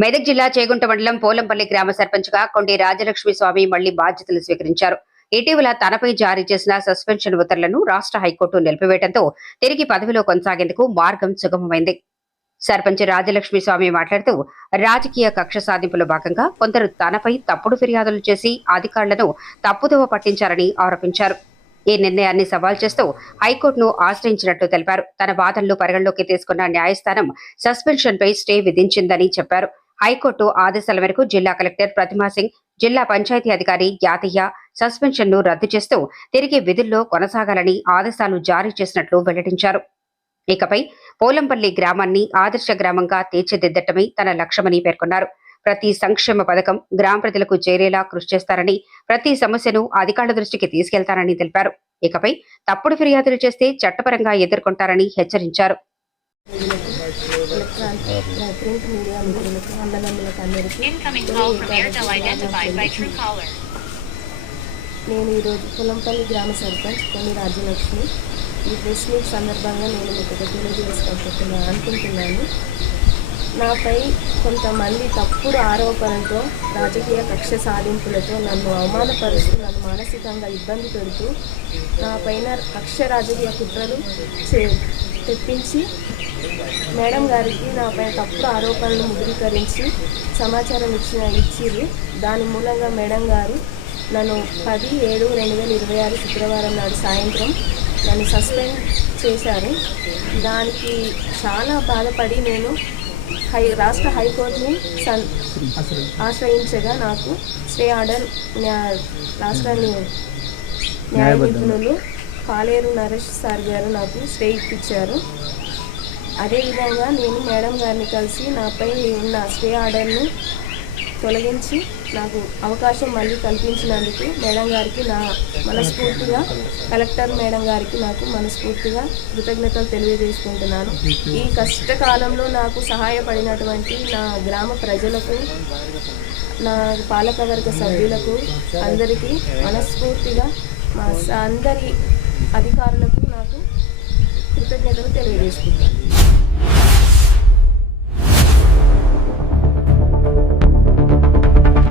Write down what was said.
మెదక్ జిల్లా చేగుంట మండలం పోలంపల్లి గ్రామ సర్పంచ్గా కొండి రాజలక్ష్మి స్వామి మళ్లీ బాధ్యతలు స్వీకరించారు. ఇటీవల తనపై జారీ చేసిన సస్పెన్షన్ ఉత్తర్వులను రాష్ట్ర హైకోర్టు నిలిపివేయడంతో తిరిగి పదవిలో కొనసాగేందుకు మార్గం సుగమమైంది. సర్పంచ్ రాజలక్ష్మి స్వామి మాట్లాడుతూ, రాజకీయ కక్ష సాధింపులో భాగంగా కొందరు తనపై తప్పుడు ఫిర్యాదులు చేసి అధికారులను తప్పుదోవ పట్టించారని ఆరోపించారు. ఈ నిర్ణయాన్ని సవాల్ చేస్తూ హైకోర్టును ఆశ్రయించినట్లు తెలిపారు. తన వాదనలు పరిగణలోకి తీసుకున్న న్యాయస్థానం సస్పెన్షన్పై స్టే విధించిందని చెప్పారు. హైకోర్టు ఆదేశాల మేరకు జిల్లా కలెక్టర్ ప్రతిమా సింగ్, జిల్లా పంచాయతీ అధికారి యాదయ్య సస్పెన్షన్ ను రద్దు చేస్తూ తిరిగి విధుల్లో కొనసాగాలని ఆదేశాలు జారీ చేసినట్లు వెల్లడించారు. ఇకపై పోలంపల్లి గ్రామాన్ని ఆదర్శ గ్రామంగా తీర్చిదిద్దటమే తన లక్ష్యమని పేర్కొన్నారు. ప్రతి సంక్షేమ పథకం గ్రామ ప్రజలకు చేరేలా కృషి చేస్తారని, ప్రతి సమస్యను అధికారుల దృష్టికి తీసుకెళ్తారని తెలిపారు. ఇకపై తప్పుడు ఫిర్యాదులు చేస్తే చట్టపరంగా ఎదుర్కొంటారని హెచ్చరించారు. నేను ఈరోజు పొలంపల్లి గ్రామ సర్పంచ్ కొండి రాజ్యలక్ష్మి. ఈ ప్రెస్ మీట్ సందర్భంగా నేను మీకు ఒక అనుకుంటున్నాను. నాపై కొంతమంది తప్పుడు ఆరోపణలతో, రాజకీయ కక్ష సాధింపులతో నన్ను అవమానపరుస్తూ, నన్ను మానసికంగా ఇబ్బంది పెడుతూ, నా పైన కక్ష రాజకీయ కుట్రలు తెప్పించి మేడం గారికి నాపై తప్పుడు ఆరోపణలు ముద్రీకరించి సమాచారం ఇచ్చిర్రు. దాని మూలంగా మేడం గారు నన్ను 10/7/2026 శుక్రవారం నాడు సాయంత్రం నన్ను సస్పెండ్ చేశారు. దానికి చాలా బాధపడి నేను రాష్ట్ర హైకోర్టుని ఆశ్రయించగా నాకు స్టే ఆర్డర్ రాష్ట్ర న్యాయ నిపుణులు పాలేరు నరేష్ సార్ గారు నాకు స్టే ఇప్పించారు. అదేవిధంగా నేను మేడం గారిని కలిసి నాపై ఉన్న స్టే ఆర్డర్ను తొలగించి నాకు అవకాశం మళ్ళీ కల్పించినందుకు మేడం గారికి నా మనస్ఫూర్తిగా, కలెక్టర్ మేడం గారికి నాకు మనస్ఫూర్తిగా కృతజ్ఞతలు తెలియజేసుకుంటున్నాను. ఈ కష్టకాలంలో నాకు సహాయపడినటువంటి నా గ్రామ ప్రజలకు, నా పాలకవర్గ సభ్యులకు అందరికీ మనస్ఫూర్తిగా, మా అందరి అధికారులకు నాకు కృతజ్ఞతలు తెలియజేసుకుంటాను.